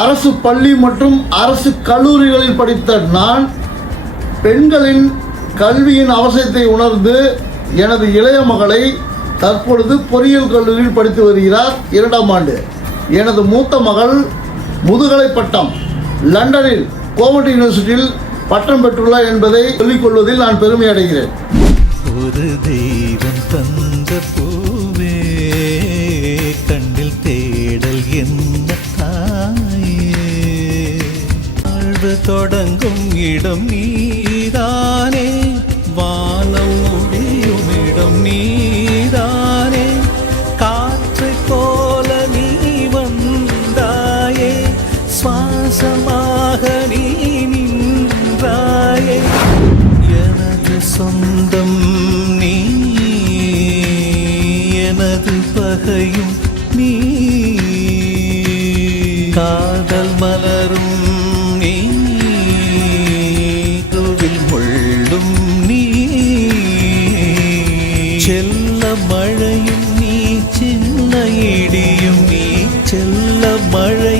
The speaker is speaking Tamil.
அரசு பள்ளி மற்றும் அரசு கல்லூரிகளில் படித்த நான் பெண்களின் கல்வியின் அவசியத்தை உணர்ந்து எனது இளைய மகளை தற்பொழுது பொறியியல் கல்லூரியில் படித்து வருகிறார் 2ஆம் ஆண்டு. எனது மூத்த மகள் முதுகலை பட்டம் லண்டனில் கோவென்ட் யூனிவர்சிட்டியில் பட்டம் பெற்றுள்ளார் என்பதை சொல்லிக்கொள்வதில் நான் பெருமை அடைகிறேன். ஒரு தெய்வம் தந்த பூவே கண்ணில் தேடல் என்ன தாயே, வாழ்வு தொடங்கும் இடம் நீதானே, வானம் முடியும் இடம் நீதானே, காற்று போல நீ வந்தாயே, சுவாசமாக நீ நின்றாயே, எனது சொந்தம் நீ, எனது பகையும் நீ, காதல் மலரும் நீ, துவில் முள்ளும் நீ, செல்ல மழையும் நீ, சின்ன இடியும் நீ, செல்ல மழை